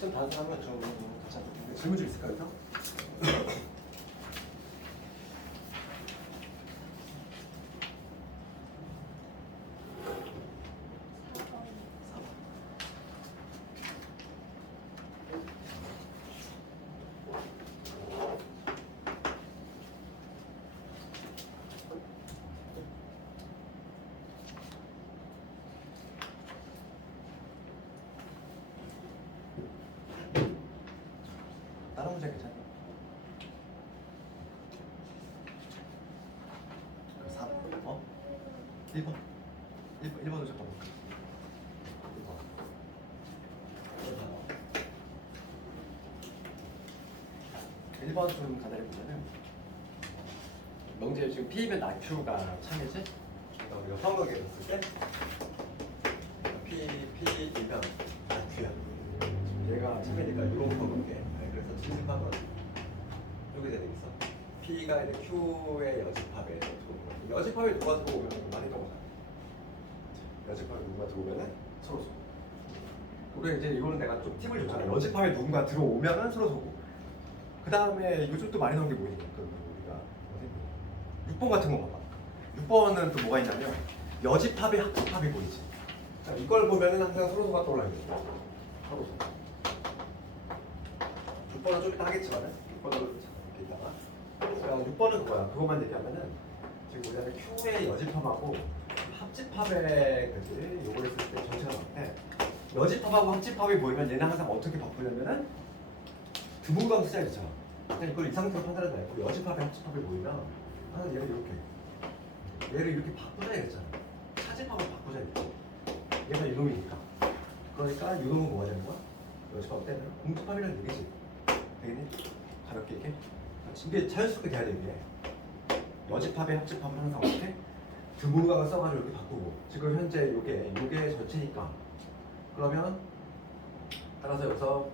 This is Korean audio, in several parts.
좀 다른 사람은 좀 괜찮을 텐데 질문 좀 있을까요? 또? 다른 문제 괜찮아요? 4번 어? 1번 1번으로 잠깐만 1번 좀 가다해보면은 명제 지금 P면 나Q가 참이지? 그러니까 우리가 평각에 봤을 때 P이면 나Q야. 얘가 참이니까 이런 평각에 그래서 진습합은 이렇게 되겠어. P가 이제 Q의 여집합에 들어오는 거야. 여집합에 누가 들어오면 많이 들어오잖아. 여집합에 누가 들어오면은 서로 쏘고. 우리가 이제 이거는 내가 좀 팁을 줬잖아. 여집합에 누군가 들어오면은 서로 쏘고. 그 다음에 요즘 또 많이 나오는 게 뭐니? 우리가 6번 같은 거 봐봐. 6번은 또 뭐가 있냐면 여집합에 합집합이 보이지. 자, 이걸 보면은 항상 서로 쏘가 떠올라요. 서로 쏘. 6번은 좀 이따 하겠지만은 6번은 이렇게 있다가 그러니까 6번은 뭐야? 그것만 얘기하면은 지금 우리가 Q의 여집합하고 합집합의 그지 요걸 했을 때 전체가 나올 때 여집합하고 합집합이 보이면 얘는 항상 어떻게 바꾸냐면은 드문강 쓰자 있잖아. 그냥 이걸 이 상태로 판단하지 말고 여집합에 합집합이 보이면 항상 얘를 이렇게 바꾸자 이랬잖아. 차집합을 바꾸자 이랬지. 얘가 이놈이니까. 그러니까 이놈은 뭐가 되는 거야? 여집합 때는 공집합이라는 얘기지. 되겠니? 가볍게 이렇게. 이게 자연스럽게 돼야 돼 이게. 여집합에 합집합은 항상 어떻게? 드문강을 써가지고 이렇게 바꾸고. 지금 현재 요게 전체니까. 그러면 따라서 여기서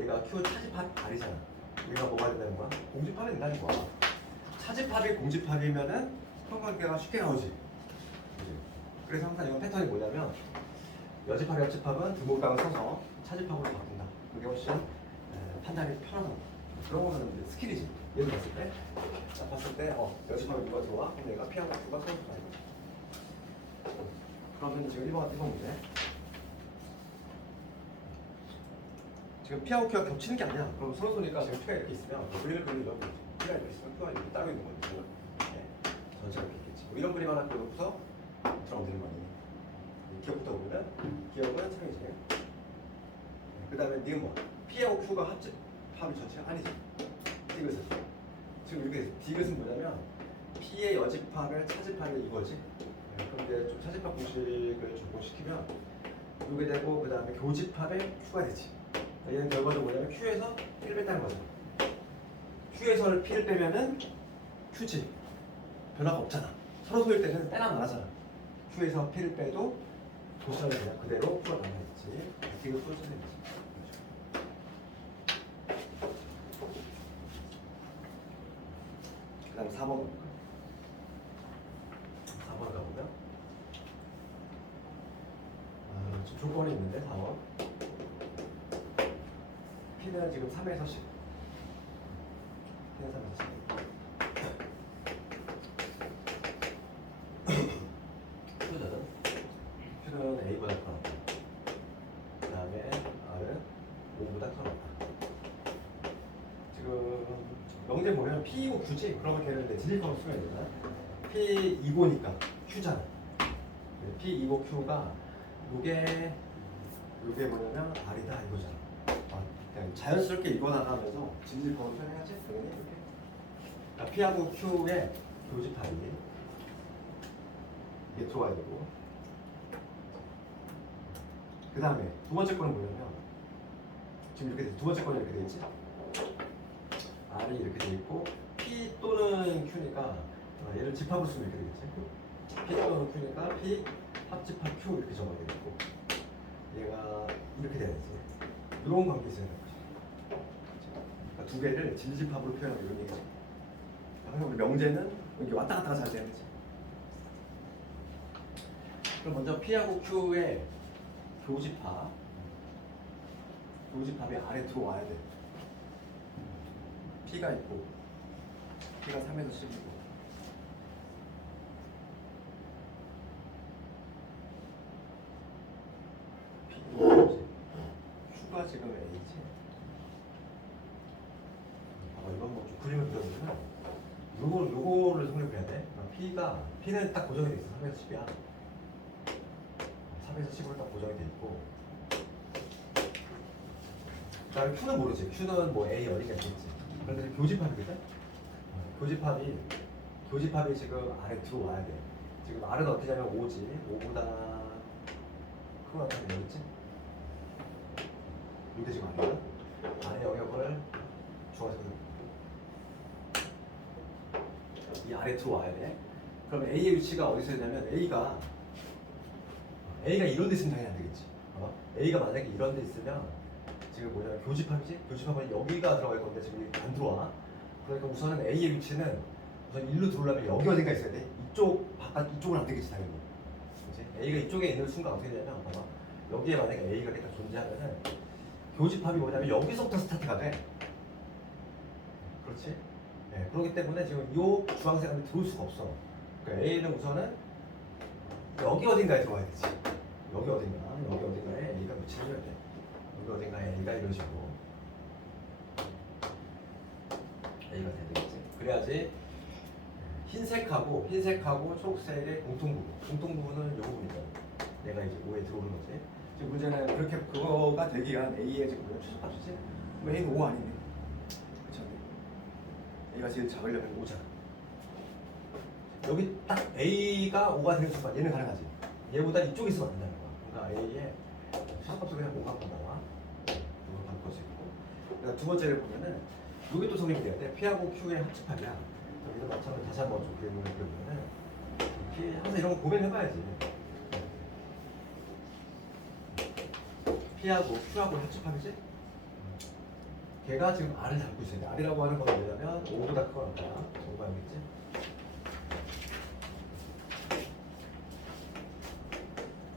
얘가 Q 차집합 R이잖아. 얘가 뭐가 된다는 거야? 공집합이 된다는 거야. 차집합이 공집합이면은 평관계가 쉽게 나오지. 그치? 그래서 항상 이런 패턴이 뭐냐면 여집합, 합집합은 드문강을 써서 차집합으로 바꾼다. 그게 훨씬 판단이 편하다. 그런 거는 이제 스킬이지. 예를 봤을 때, 여집합에 누가 들어와? 그럼 얘가 P하고 Q가 서로 들어와. 그러면 지금 1번 문제. 지금 P하고 Q가 겹치는 게 아니야. 그럼 서로 쏘니까 지금 Q가 이렇게 있으면 그림을 그리려고 P가 이렇게 있으면 Q가 이렇게 따로 있는 거지. 네. 전체가 이렇게 있겠지. 뭐 이런 그림 하나 그려놓고서 들어가면 되는 거 아니니? 기억부터 보면 기억은 참이지. 그 다음에 니은 뭐? P하고 Q가 합집합이 전체가 아니지. 디귿은 지금 이렇게 디귿은 뭐냐면 P의 여집합을 차집합을 이거지. 네. 그럼 이제 좀 차집합 공식을 적용시키면 이게 되고 그 다음에 교집합의 Q가 되지. 얘는 결과적으로 뭐냐면 Q에서 P를 뺐다는 거죠. Q에서 P를 빼면은 Q지. 변화가 없잖아. 서로 소일 때는 빼나 말하잖아. Q에서 P를 빼도 도시락이 그냥 그대로 Q가 남아있지. 디귿 소리는 되지. 그 다음 4번 볼까? 4번 가보면 지금 조건이 있는데 4번 P는 지금 3에서 10 P는 3에서 10 Q는 A보다 더 높다. 그 다음에 R은 5보다 더 높다. 지금 명제 보면 P이고 Q지? 그러면 걔는 이제 진리컴을 쓰면 되잖아. P2고니까 Q잖아. P2고 Q가 요게 뭐냐면 R이다 이거잖아. 그냥 자연스럽게 읽어나가면서 진리컴을 표현해야지. 당연히 이렇게. 그러니까 P하고 Q의 교집합이 이게 들어와야 되고. 그 다음에 두 번째 거는 뭐냐면 지금 이렇게 두 번째 거는 이렇게 돼 있지. R이 이렇게 돼 있고 P 또는 Q니까 얘를 집합으로 쓰면 이렇게 되겠지. P 또는 Q니까 P 합집합 Q 이렇게 적어야 되고 얘가 이렇게 돼야지. 이런 관계 있어야 되는 거지. 그러니까 두 개를 진집합으로 표현하고 이런 얘기지. 그래서 우리 명제는 이렇게 왔다 갔다 잘 되는 거지. 그럼 먼저 P하고 Q의 교집합 교집합이 아래 들어와야 돼. P가 있고 P가 3에서 10이고 Q가 지금 A지. 이건 뭐 좀 그림을 그려보면 요거를 생각해야 돼. P는 딱 고정이 돼 있어. 3에서 10이야. 3에서 10으로 딱 고정이 돼 있고. 그다음에 Q는 모르지. Q는 뭐 A 어디가 있겠지. 그런데 교집합이거든. 교집합이 지금 아래 들어와야 돼. 지금 R은 어떻게 하면 5지. 5보다 크고 나타나면 여기 있지. 이게 지금 아니야. 안에 영역을 주어서 이 아래 들어와야 돼. 그럼 A의 위치가 어디서 있냐면 A가 이런 데 있으면 당연히 안 되겠지. A가 만약에 이런 데 있으면 지금 뭐냐면 교집합이지? 교집합은 여기가 들어갈 건데 지금 안 들어와. 그러니까 우선은 A의 위치는 우선 일로 들어오려면 여기 어딘가 있어야 돼. 이쪽 바깥 이쪽은 안 되겠지 당연히. 그렇지? A가 이쪽에 있는 순간 어떻게 되냐면 봐봐. 여기에 만약에 A가 일단 존재하면은 교집합이 뭐냐면 여기서부터 스타트가 돼. 그렇지? 네, 그렇기 때문에 지금 이 주황색 안에 들어올 수가 없어. 그러니까 A는 우선은 여기 어딘가에 들어와야 되지. 여기 어딘가에 A가 위치를 해야 돼. 여기 어딘가에 A가 이런 식으로 A가 돼야 되겠지. 그래야지 흰색하고 초록색의 공통부분은 이 부분이잖아. 내가 이제 5에 들어오는 거지. 지금 문제는 그렇게 그거가 되기 위한 A의 지금 최소값이지. 그럼 A는 5 아니네. 그렇죠? A가 제일 작으려면 5잖아. 여기 딱 A가 5가 되는 순간 얘는 가능하지. 얘보다 이쪽에 있으면 안 된다는 거야. 그러니까 A의 최소값을 그냥 5가 나와. 이거 바꿀 수 있고. 그다음 두 번째를 보면은 여기 또 성립이 돼야 돼. P하고 Q의 합집합이야. 여기서 마찬가지로 다시 한번 좀 그림을 그려보면은 P 항상 이런 거 고민을 해봐야지. P하고 Q하고 합집합이지? 걔가 지금 R을 잡고 있어야 돼. R이라고 하는 건 뭐냐면 5보다 크거나 5가 알겠지?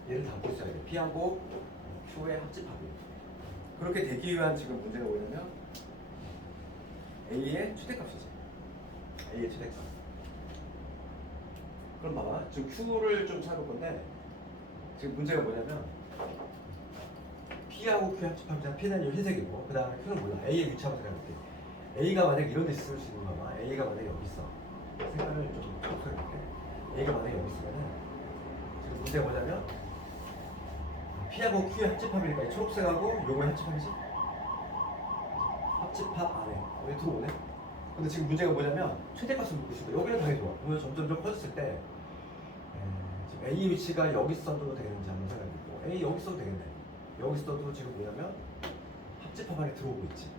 얘를 담고 있어야 돼. P하고 Q의 합집합이. 그렇게 되기 위한 지금 문제가 뭐냐면 A의 최대값이지. A의 최대값. 그럼 봐봐. 지금 Q를 좀 찾을 건데 지금 문제가 뭐냐면 P하고 Q 합집합이잖아. P는 이 흰색이고 그 다음에 Q는 몰라. A의 위치하고 생각해볼게. A가 만약에 이런 데 있을 수 있는 거봐. A가 만약에 여기 있어. 색깔을 좀 촉수해볼게. A가 만약에 여기 있으면은 지금 문제가 뭐냐면 P하고 Q의 합집합이니까 이 초록색하고 요거의 합집합이지? 합집합 안에 여기 들어오네? 근데 지금 문제가 뭐냐면 최대값을 묻고 있으니까 여기는 당연히 좋아. 그러면 점점 커졌을 때 지금 A 위치가 여기 있어도 되는지 한번 생각해보고 A 여기 있어도 되겠네. 여기 있어도 지금 뭐냐면 합집합 안에 들어오고 있지.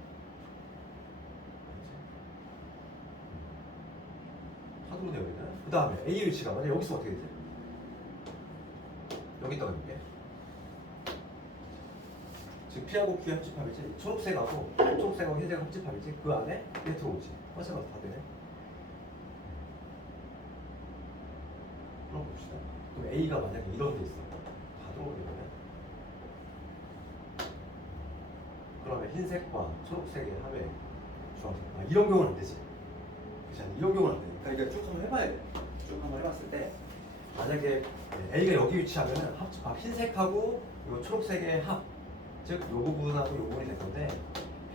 하도로 되어 있네. 그 다음에 A의 위치가 만약 여기 있으면 어떻게 되지? 여기 있다가 볼게. 지금 P하고 Q의 합집합이지. 초록색하고 흰색 합집합이지. 그 안에 얘 들어오지. 화색은 다 되네. 그럼 봅시다. 그럼 A가 만약에 이런 데 있어. 다 들어오게 되면 그러면 흰색과 초록색의 합의 주황색. 이런 경우는 안 되지. 그렇지? 이런 경우는 안 돼. 그러니까 쭉 한번 해봐야 돼. 쭉 한번 해봤을 때 만약에 A가 여기 위치하면은 합집합 흰색하고 이 초록색의 합, 즉 요 부분하고 요 부분이 될 건데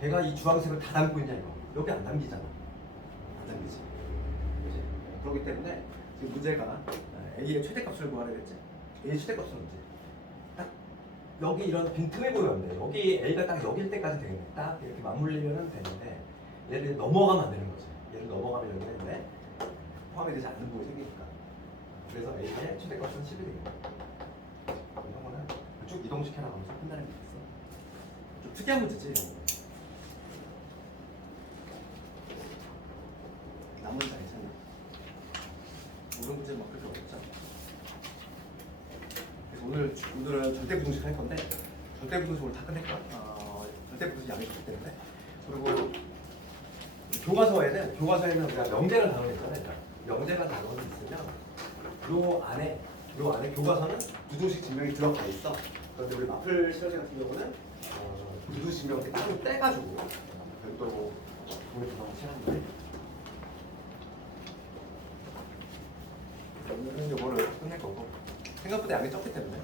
걔가 이 주황색을 다 담고 있냐 이거. 여기 안 담기잖아. 안 담기지. 그렇지? 그렇기 때문에 지금 문제가 A의 최대값을 구하라 그랬지. A의 최대값은 언제? 딱 여기 이런 빈틈에 보이면 돼. 여기 A가 딱 여기일 때까지 되겠네. 딱 이렇게 맞물리면 되는데 얘를 넘어가면 안 되는 거지. 얘를 넘어가면 여기 되는데 포함이 되지 않는 부분이 생기니까. 그래서 A의 최대값은 10이 되겠네. 이런 거는 쭉 이동시켜 나가면서 판단하는 게 있어. 좀 특이한 문제지. 남은 자 괜찮나? 이런 문제 막 그렇게 어렵지 않아. 그래서 오늘은 절대부등식 할 건데 절대부등식 오늘 다 끝낼 거야. 절대부등식 양이 있기 때문에. 그리고 교과서에는 우리가 명제라는 단어가 있잖아요. 명제라는 단어가 있으면 요 안에 교과서는 부등식 증명이 들어가 있어. 그런데 우리 마플 시너지 같은 경우는 부두신경 이렇게 따로 떼가지고 별도로 공유 조정을 하는데 오늘은 요거를 끝낼 거고 생각보다 양이 적기 때문에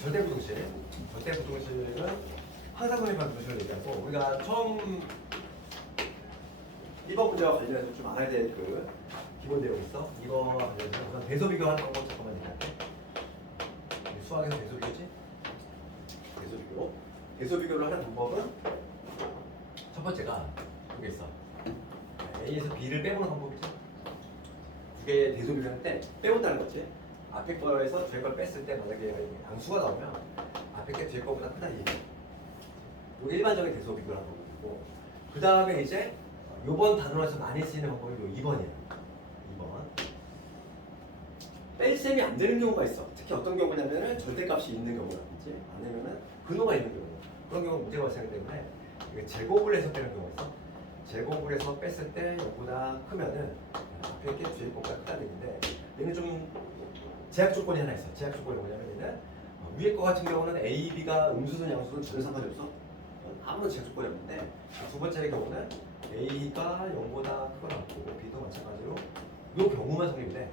절대부등식은 항상선임한 부등식을 얘기하고 우리가 처음 이번 문제와 관련해서 좀 알아야 될 그 기본 내용 있어. 이거와 관련해서 우선 대소비교하는 방법 잠깐만 얘기할게. 수학에서 대소비교지? 대소비교. 대소비교를 하는 방법은 첫 번째가 여기 있어. A에서 B를 빼보는 방법이죠. 두 개의 대소비교를 할 때 빼본다는 거지. 앞에 거에서 뒤에 걸 뺐을 때 만약에 양수가 나오면 앞에 게 뒤에 거보다 크다 이 얘기. 이게 일반적인 대소비교를 하는 방법이고 그 다음에 이제 요번 단원에서 많이 쓰이는 방법이 요 2번이에요. 2번. 뺄셈이 안 되는 경우가 있어. 특히 어떤 경우냐면은 절대값이 있는 경우라든지 아니면은 근호가 있는 경우. 그런 경우 문제가 발생하기 때문에 이게 제곱을 해서 빼는 경우가 있어. 제곱을 해서 뺐을 때 요보다 크면은 앞에 게 뒤에 거보다 크다는 얘기인데 얘는 좀 제약 조건이 하나 있어. 제약 조건이 뭐냐면 얘는 위에 거 같은 경우는 A, B가 음수든 양수든 전혀 상관이 없어. 아무런 제약 조건이 없는데 두 번째 경우는 A가 0보다 크거나 같고 B도 마찬가지로 이 경우만 성립이 돼.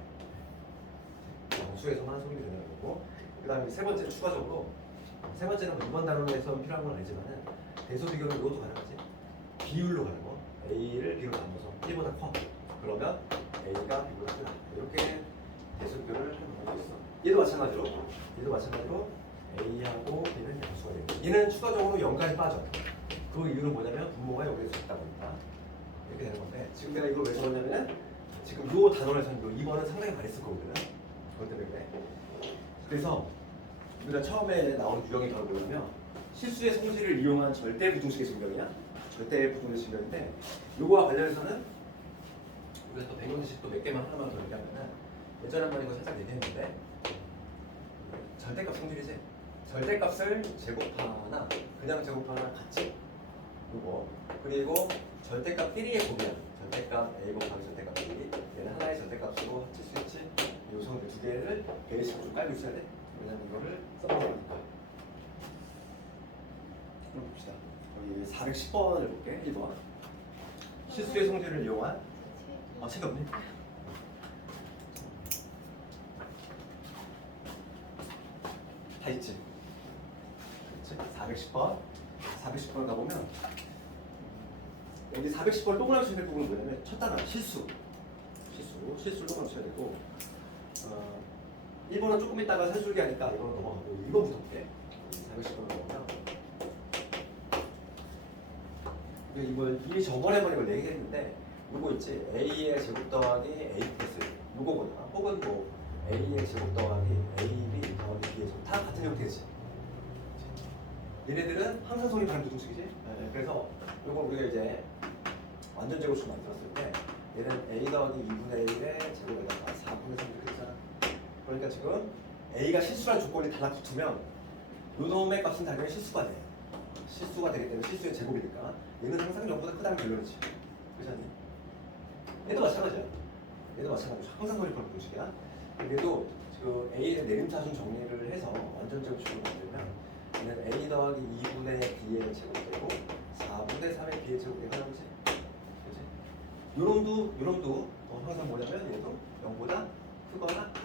양수에서만 성립이 되는 거고 그 다음에 세 번째는 추가적으로 세 번째는 뭐 이번 단원에서 필요한 건 아니지만은 대소비교는 이것도 가능하지. 비율로 가는 거. A를 B로 나눠서 1보다 커. 그러면 A가 B보다 크다. 이렇게 대소비교를 하는 방법이 있어. 얘도 마찬가지로 A하고 B는 양수가 되고 얘는 추가적으로 0까지 빠져. 그 이유는 뭐냐면 분모가 여기에 있다 보니까 이렇게 되는 건데 지금 내가 이걸 왜 적었냐면 지금 요 단원에서는 요 2번은 상당히 많이 쓸 거거든. 그것 때문에 그래. 그래서 우리가 처음에 나오는 유형이 바로 뭐냐면 실수의 성질을 이용한 절대부등식의 증명이야. 절대부등식의 증명인데 요거와 관련해서는 우리가 또 백분식도 몇 개만 하나만 더 얘기하면은 예전에 한번 이거 살짝 얘기했는데 절대값 성질이지. 절대값을 제곱하나 그냥 제곱하나 같이 요거 그리고 절대값 1의 곱이야. 절대값 A 곱하기 절대값 1이 얘는 하나의 절대값으로 합칠 수 있지. 요 성질 두 개를 베이스로 좀 깔고 있어야 돼. 왜냐면 이거를 써먹으니까. 그럼 봅시다. 여기 410번을 볼게. 1번. 실수의 성질을 이용한 책 없니? 다 있지. 그렇지? 410번 가보면 여기 410번 동그라미 쳐야 될 부분은 뭐냐면 첫 단어 실수를 동그라미 쳐야 되고 1번은 조금 있다가 산술기 하니까 이거는 넘어가고 2번부터 볼게. 410번 넘어가면 이걸 이미 저번에 이걸 얘기했는데 요거 있지. A의 제곱 더하기 A 플러스 요거거나 혹은 뭐 A의 제곱 더하기 AB 더하기 B의 제곱 다 같은 형태지. 얘네들은 항상 성립하는 부등식이지. 네, 그래서 요거 우리가 이제 완전 제곱식 만들었을 때 얘는 A 더하기 2분의 1의 제곱에다가 4분의 3을 했잖아. 그러니까 지금 A가 실수란 조건이 달라붙으면 요놈의 값은 당연히 실수가 돼. 실수가 되기 때문에 실수의 제곱이니까 얘는 항상 0보다 크다는 결론이지. 그렇지 않니? 얘도 마찬가지야. 항상 성립하는 부등식이야. 그래도 지금 A의 내림차순 정리를 해서 완전 제곱식으로 만들면 얘는 A 더하기 2분의 B의 제곱되고 4분의 3의 B의 제곱이 하나지. 그렇지? 요놈도 항상 뭐냐면 얘도 0보다 크거나 같아.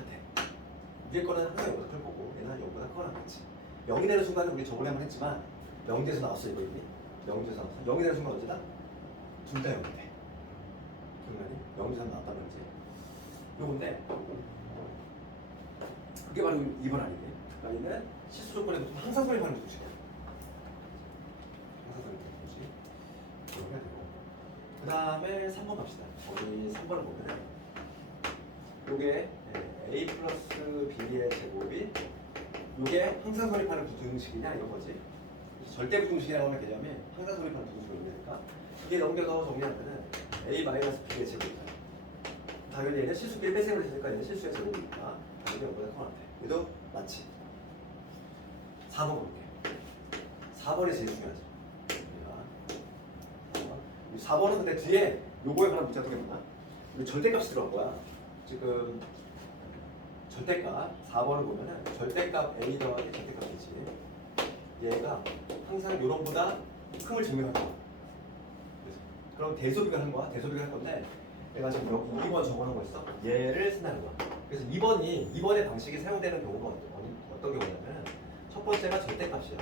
위에 거는 항상 0보다 클 거고 얘는 0보다 크거나 같지. 0이 되는 순간은 우리 저번에 한번 했지만 0대에서 나왔어 이거 이미. 0대에서 나왔어. 0이 되는 순간 어쩌다? 둘 다 0이 돼. 기억나니? 0에서 나왔단 말이지. 요건데 그게 바로 2번 아니니? 그러니까 얘는 실수 조건에 붙으면 항상 성립하는 부등식이야. 항상 성립하는 부등식. 이렇게 해야 되고. 그 다음에 3번 갑시다. 우리 3번을 보면은 요게 A 플러스 B의 제곱이 요게 항상 성립하는 부등식이냐 이런 거지. 절대 부등식이라고 하는 개념이 항상 성립하는 부등식을 의미하니까 이게 넘겨서 정리하면은 A 마이너스 B의 제곱이다. 당연히 얘는 실수 B 뺄셈을 했으니까 얘는 실수의 제곱이니까 당연히 0보다 커 같아. 얘도 맞지. 4번 볼게. 4번이 제일 중요하지. 4번은 근데 뒤에 요거에 관한 문제가 되게 많아. 절대값이 들어간 거야. 지금 절대값 4번을 보면은 절대값 A 더하기 절대값 B지. 얘가 항상 요런보다 큰걸 증명할 거야. 그럼 대소비가 한 거야. 대소비가 할 건데 내가 지금 여기 2번 적어놓은 거 있어. 얘를 쓴다는 거야. 그래서 2번의 방식이 사용되는 경우가 어떤 경우냐면 첫 번째가 절대값이야.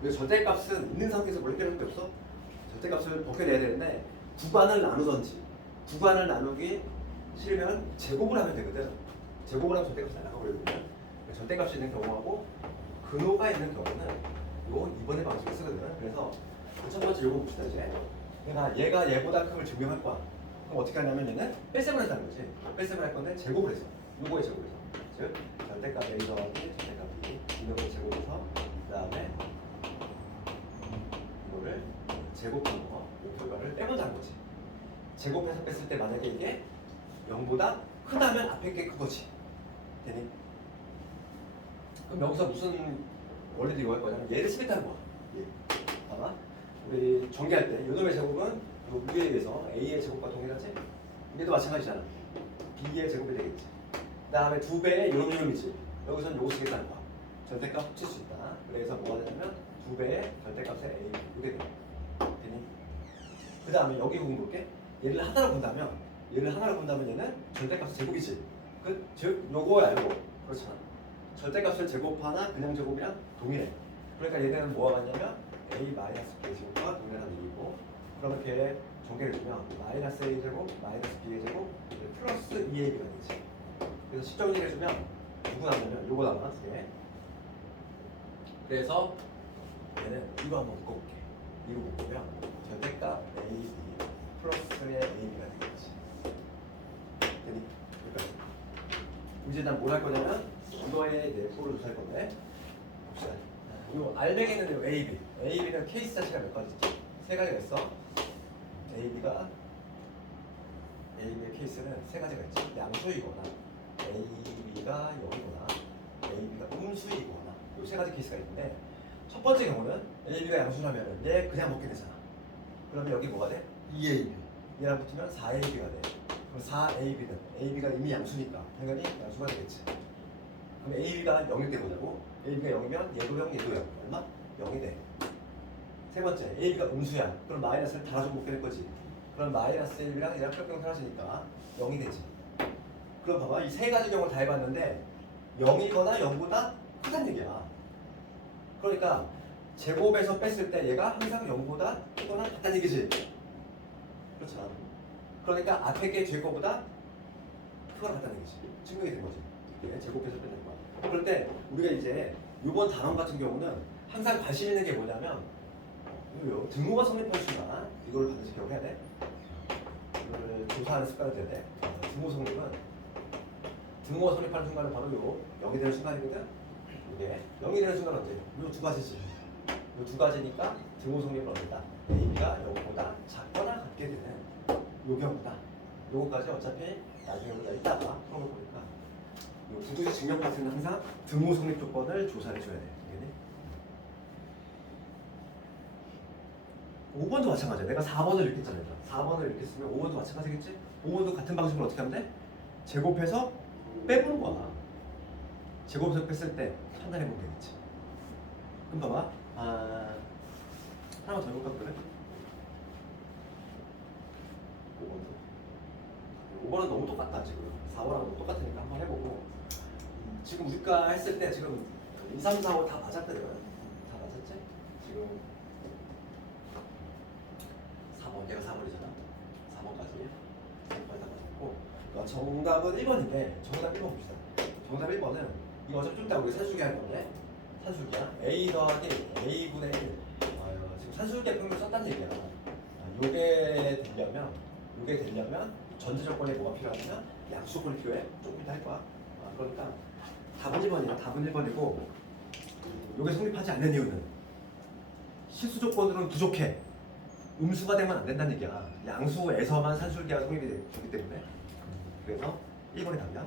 그래서 절대값은 있는 상태에서 뭘 해결할 게 없어. 절대값을 벗겨내야 되는데 구간을 나누던지 구간을 나누기 싫으면 제곱을 하면 되거든. 제곱을 하면 절대값이 날아가버리거든. 절대값이 있는 경우하고 근호가 있는 경우는 요 2번의 방식을 쓰거든. 그래서 첫 번째 요거 봅시다. 이제 얘가 얘보다 큰 걸 증명할 거야. 그럼 어떻게 하냐면 얘는 뺄셈을 한다는 거지. 뺄셈을 할 건데 제곱을 해서 요거의 제곱을 해서 즉 절대값 A 더하기 절대값 B 이런 걸 제곱해서 그 다음에 이거를 제곱한 거, 이 결과를 빼보자는 거지. 제곱해서 뺐을 때 만약에 이게 0보다 크다면 앞에 게 크거지. 되니? 그럼 여기서 무슨 원리도 이거 할 거냐면 얘를 쓰겠다는 거야. 봐봐. 우리 전개할 때 요놈의 제곱은 요 위에 의해서 A의 제곱과 동일하지? 얘도 마찬가지잖아. B의 제곱이 되겠지. 그 다음에 2배의 요놈이지. 여기서는 요거 쓰겠다는 거야. 절대값 합칠 수 있다. 그래서 뭐가 되냐면 2배의 절대값의 A 이게 돼. 되니? 그 다음에 여기 부분 볼게. 얘를 하나로 본다면 얘는 절대값의 제곱이지. 즉 요거 알고 그렇잖아. 절대값을 제곱하나 그냥 제곱이랑 동일해. 그러니까 얘네는 뭐가 같냐면 A-B의 제곱과 동일한 얘기고 그러면 이렇게 전개를 해주면 마이너스 A 제곱, 마이너스 B의 제곱, 플러스 2AB가 되지. 그래서 식 정리를 해주면 누구 남냐면 요거 남아. 예. 그래서 얘는 이거 한번 묶어볼게. 이거 묶으면 절대값 AB 플러스의 AB가 되겠지. 되니? 그러니까 이제 난 뭘 할 거냐면 이거의 내포를 조사할 건데 봅시다. 이 알맹이는 AB. AB는 케이스 자체가 몇 가지 있지? 세 가지가 있어. AB의 케이스는 세 가지가 있지. 양수이거나 AB가 0이거나 AB가 음수이거나 이 세 가지 케이스가 있는데 첫 번째 경우는 AB가 양수라면 얘 그냥 먹게 되잖아. 그러면 여기 뭐가 돼? 2AB. 얘랑 붙으면 4AB가 돼. 그럼 4AB는 AB가 이미 양수니까 당연히 양수가 되겠지. 그럼 AB가 0일 때 보자고. AB가 0이면 얘도 0, 얘도 0. 얼마? 0이 돼. 세 번째, AB가 음수야. 그럼 마이너스를 달아서 먹게 될 거지. 그럼 마이너스 1이랑 얘랑 뿅뿅 사라지니까 0이 되지. 그럼 봐봐. 이 세 가지 경우를 다 해봤는데 0이거나 0보다 크다는 얘기야. 그러니까 제곱에서 뺐을 때 얘가 항상 0보다 크거나 같다는 얘기지. 그렇잖아. 그러니까 앞에 게 뒤에 거보다 크거나 같다는 얘기지. 증명이 된 거지. 이게 제곱해서 뺐는 거야. 그럴 때 우리가 이제 이번 단원 같은 경우는 항상 관심 있는 게 뭐냐면 등호가 성립할 순간 이걸 반드시 기억해야 돼. 이걸 조사하는 습관을 들여야 돼. 등호가 성립하는 순간은 바로 요 0이 되는 순간이거든. 이게 0이 되는 순간 언제? 요 두 가지지. 요 두 가지니까 등호 성립을 얻는다. AB가 0보다 작거나 같게 되는 요 경우다. 요거까지 어차피 나중에 우리가 이따가 풀어볼 거니까 요 구두식 증명 파트는 항상 등호 성립 조건을 조사해 줘야 돼. 5번도 마찬가지야. 내가 4번을 이렇게 했잖아. 4번을 이렇게 쓰면 5번도 마찬가지겠지? 5번도 같은 방식으로 어떻게 하면 돼? 제곱해서 빼보는 거야. 제곱해서 뺐을 때 판단해보면 되겠지. 그럼 봐봐. 하나만 더 해볼까 그래? 5번은 너무 똑같다 지금. 4번하고 너무 똑같으니까 한번 해보고 지금 우리가 했을 때 지금 2, 3, 4, 5 다 맞았거든. 다 맞았지? 지금 4번, 얘가 4번이잖아. 4번까지. 4번까지 다 맞았고 정답은 1번인데 정답 1번 봅시다. 정답 1번은 이거 어차피 좀 이따 우리 산수기 할 건데 산수기야. A 더하기 A분의 1 지금 산수기의 평균을 썼다는 얘기야. 요게 되려면 전제 조건에 뭐가 필요하냐면 양수 조건이 필요해. 조금 이따 할 거야. 그러니까 답은 1번이야. 답은 1번이고 요게 성립하지 않는 이유는 실수 조건으로는 부족해. 음수가 되면 안 된다는 얘기야. 양수에서만 산술기가 성립이 되기 때문에. 그래서 1번이 답이야.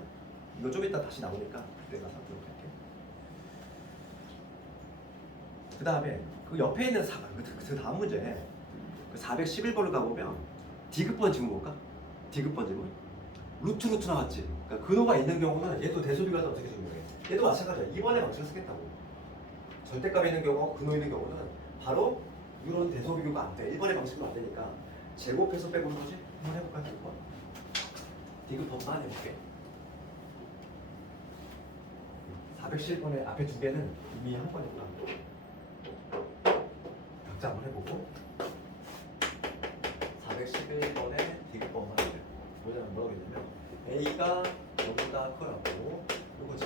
이거 좀 이따 다시 나오니까 그때 가서 들어볼게. 그 다음에 그 옆에 있는 그 다음 문제 그 411번을 가보면 D급번 지문 볼까? D급번 지문 루트 나왔지. 그러니까 근호가 있는 경우는 얘도 대소비가 어떻게 증명해? 얘도 마찬가지야. 2번의 방식을 쓰겠다고. 절대값이 있는 경우하고 근호 있는 경우는 바로 이런 대소비교가 안 돼. 1번의 방식은 안 되니까 제곱해서 빼보는 거지. 한번 해볼까? 1번. 디귿번만 해볼게. 411번의 앞에 두 개는 이미 한 번이구나. 각자 한번 해보고 411번의 디귿번만 해볼게. 뭐냐면 뭐라고 했냐면 A가 여기보다 크라고 이거지.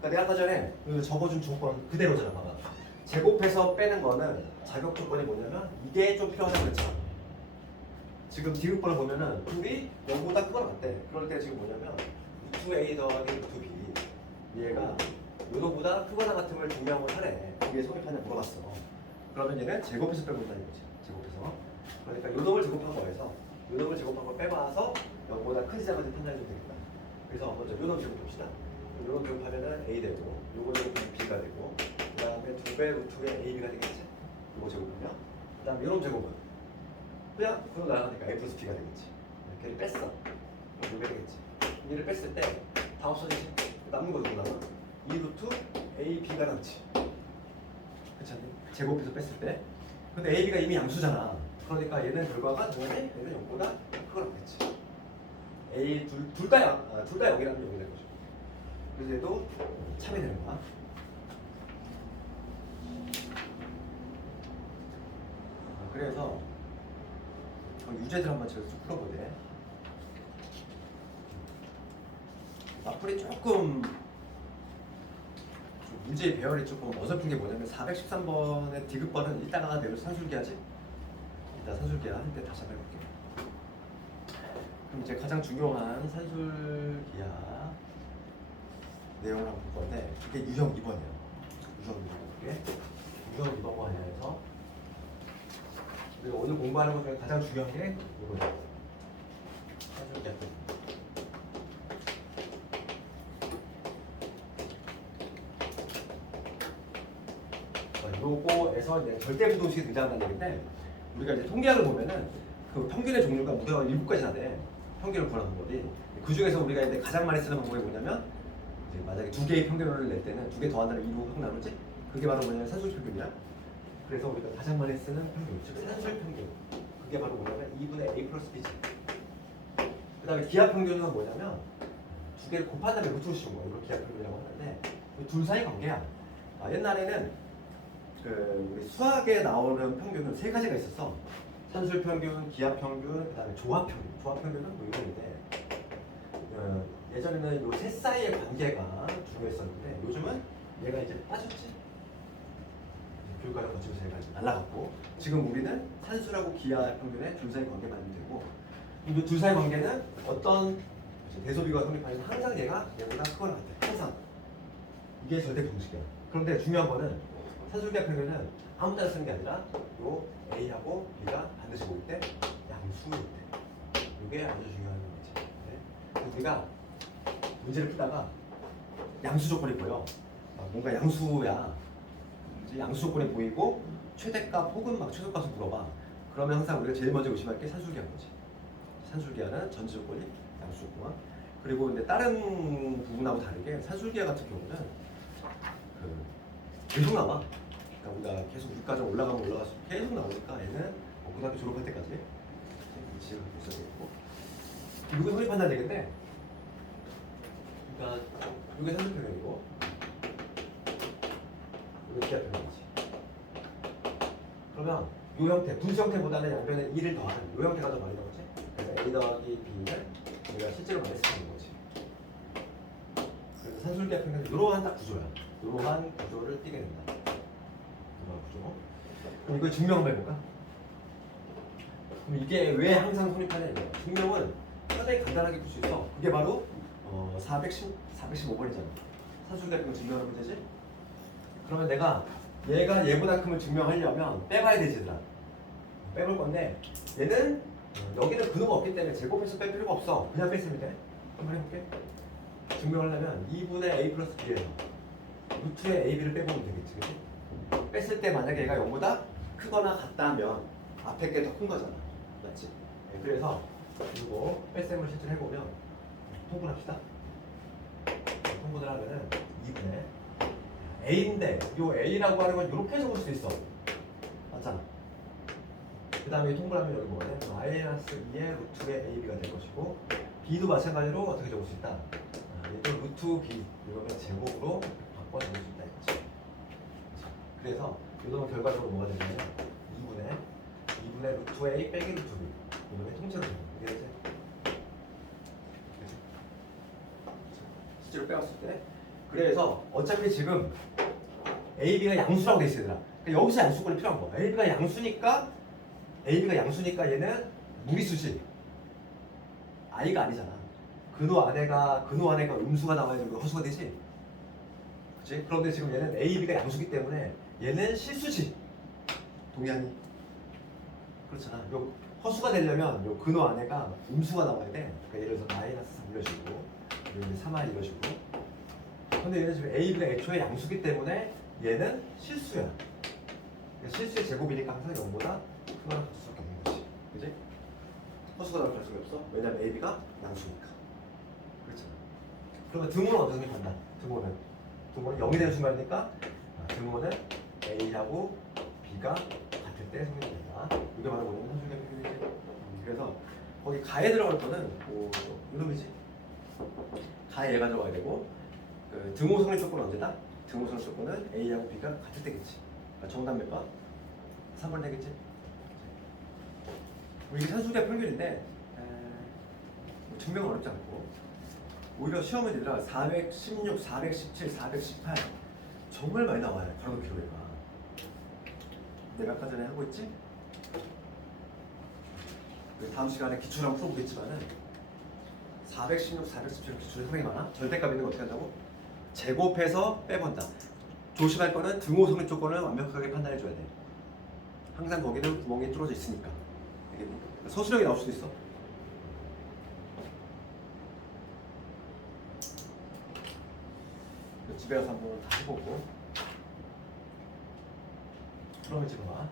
그러니까 내가 아까 전에 적어준 조건 그대로잖아. 봐봐. 제곱해서 빼는 거는 자격 조건이 뭐냐면 이게 좀 필요하다고 그랬잖아. 지금 디귿번을 보면은 둘이 0보다 크거나 같대. 그럴 때 지금 뭐냐면 루트 A 더하기 루트 B 얘가 요거보다 크거나 같은 걸 증명을 하래. 그게 성립하냐 물어봤어. 그러면 얘는 제곱해서 빼고 있다는 거지. 제곱해서. 그러니까 요놈을 제곱한 거에서 요놈을 제곱한 걸 빼봐서 0보다 큰지 작은지 판단해 주면 되겠다. 그래서 먼저 요놈 제곱합시다. 요놈 제곱하면은 A 되고 요거 제곱하면 B가 되고 그 다음에 2배 루트의 AB가 되겠지. 요거 제곱하면 그 다음에 요놈 제곱은 그냥 그거 나가니까 A 플러스 B가 되겠지. 이렇게 뺐어. 그럼 요게 되겠지. 얘를 뺐을 때 다 없어지지. 남는 거 누구 남아? 2 루트 A, B가 남지. 그렇지 않니? 제곱해서 뺐을 때. 근데 A, B가 이미 양수잖아. 그러니까 얘는 결과가 뭐니? 얘는 0보다 크거나 같겠지. A 둘다 0이라면 0이 될 거죠. 그래서 얘도 참이 되는 거야. 그래서 유제들 한번 제가 쭉 풀어보게. 앞으로 조금 문제의 배열이 조금 어설픈 게 뭐냐면 413번의 디귿번은 이따가 내로 산술기 하지? 이따 산술기 할 때 다시 한번 해볼게요. 그럼 이제 가장 중요한 산술기하 내용을 한번 볼 건데 이게 유형 2번이에요. 유형 2번 볼게. 유형 2번 관련해서 그리고 오늘 공부하는 것 중에 가장 중요한 게 이거예요. 산술기 할 때. 요거에서 이제 절대부동식이 등장한다는 얘기인데 우리가 이제 통계학을 보면은 그 평균의 종류가 무려 7가지나 돼. 평균을 구하는 방법이. 그 중에서 우리가 이제 가장 많이 쓰는 방법이 뭐냐면 이제 만약에 두 개의 평균을 낼 때는 두 개 더한다는 2로 확 나누지? 그게 바로 뭐냐면 산술 평균이야. 그래서 우리가 가장 많이 쓰는 평균, 즉 산술 평균. 그게 바로 뭐냐면 2분의 A 플러스 B지. 그 다음에 기하 평균은 뭐냐면 두 개를 곱한 다음에 루트로 씌운 거야. 이걸 기하 평균이라고 하는데 둘 사이 관계야. 옛날에는 우리 수학에 나오는 평균은 3가지가 있었어. 산술 평균, 기하 평균, 그다음에 조합 평균. 조합 평균은 뭐 이런데 예전에는 요 셋 사이의 관계가 중요했었는데 요즘은 얘가 이제 빠졌지. 교육과정 거치면서 얘가 날라갔고 지금 우리는 산술하고 기하 평균의 둘 사이 관계만 있면 되고 이 둘 사이 관계는 어떤 대소비가 성립하면 항상 얘보다 크거나 같아. 항상 이게 절대 공식이야. 그런데 중요한 거는 산술기하 평균은 아무 데나 쓰는 게 아니라 요 A하고 B가 반드시 모일 때 양수일 때 이게 아주 중요한 문제지. 네? 그래서 우리가 문제를 풀다가 양수 조건이 보여. 뭔가 양수야. 이제 양수 조건이 보이고 최대값 혹은 막 최소값을 물어봐. 그러면 항상 우리가 제일 먼저 의심할 게 산술기하인 거지. 산술기하는 전제 조건이 양수 조건. 그리고 이제 다른 부분하고 다르게 산술기하 같은 경우는 계속 나와. 그러니까 우리가 계속 6과정 올라가면 올라갈수록 계속 나오니까 얘는 고등학교 졸업할 때까지 위치를 있어야 되고 이게 성립한다는 얘기인데 그러니까 이게 산술평균이고 이게 기하평균이지. 그러면 이 형태, 분수 형태보다는 양변에 2를 더하는 이 형태가 더 많이 나오지. 그래서 A 더하기 B는 우리가 실제로 많이 쓰는 거지. 그래서 산술기하평균은 이러한 딱 구조야. 이러한 구조를 띠게 된다. 구조. 그럼 이걸 증명 한번 해볼까? 그럼 이게 왜 항상 성립하냐 이거야. 증명은 상당히 간단하게 풀 수 있어. 그게 바로 415번이잖아. 산술기하평균 증명하는 문제지? 그러면 내가 얘가 얘보다 크면 증명하려면 빼봐야 되지 얘들아. 빼볼 건데 얘는 여기는 근호가 없기 때문에 제곱해서 뺄 필요가 없어. 그냥 뺐으면 돼. 한번 해볼게. 증명하려면 2분의 A 플러스 B에서 루트의 AB를 빼보면 되겠지. 그치? 뺐을 때 만약에 얘가 0보다 크거나 같다면 앞에 게 더 큰 거잖아. 맞지? 네, 그래서 그리고 뺄셈을 실제로 해보면 통분합시다. 통분을 하면은 2분의 A인데 요 A라고 하는 건 이렇게 적을 수 있어. 맞잖아. 그 다음에 통분하면 여기 뭐냐? 마이너스 2의 루트의 AB가 될 것이고 B도 마찬가지로 어떻게 적을 수 있다? 얘도 루트 B 이거는 제곱으로 바꿔 적을 수 있다 이거지. 그래서 이놈은 결과적으로 뭐가 되냐면 2분의 루트 A 빼기 루트 B 이놈의 통째로 적는 이게 되지. 실제로 빼왔을 때 그래서 어차피 지금 AB가 양수라고 돼 있어요. 그러니까 여기서 양수권이 필요한 거야. AB가 양수니까 얘는 무리수지. I가 아니잖아. 근호 안에가 음수가 나와야지 허수가 되지. 그렇지? 그런데 지금 얘는 AB가 양수기 때문에 얘는 실수지. 동의하니? 그렇잖아. 요 허수가 되려면 요 근호 안에가 음수가 나와야 돼. 그러니까 예를 들어서 마이너스 3 이런 식으로, 이제 3i 이런 식으로. 근데 얘는 지금 AB가 애초에 양수기 때문에 얘는 실수야. 그러니까 실수의 제곱이니까 항상 0보다 크거나 같을 수밖에 없는 거지. 그지? 허수가 나올 가능성이 없어. 왜냐면 AB가 양수니까. 그렇잖아. 그러면 등호는 어떤 식으로 간다? 등호는 0이 되는 순간이니까 등호는 A하고 B가 같을 때 성립이 된다. 이게 바로 뭐냐면 산술계 표현이지. 그래서 거기 가에 들어갈 거는 이놈이지. 가에 얘가 들어가야 되고 그 등호 성립 조건은 언제다? 등호 성립 조건은 A하고 B가 같을 때겠지. 그러니까 정답 몇 번? 3번 되겠지. 이게 산술계 평균인데 증명은 어렵지 않고 오히려 시험 문제라 416, 417, 418 정말 많이 나와요. 바로 기록해봐. 내가 아까 전에 하고 있지? 다음 시간에 기출을 한번 풀어보겠지만은 416, 417 기출이 상당히 많아. 절대값 있는 거 어떻게 한다고? 제곱해서 빼본다. 조심할 거는 등호 성립 조건을 완벽하게 판단해 줘야 돼. 항상 거기는 구멍이 뚫어져 있으니까. 알겠니? 서술형이 나올 수도 있어. 집에 가서 한번 다 해보고. 그러면 지금 봐.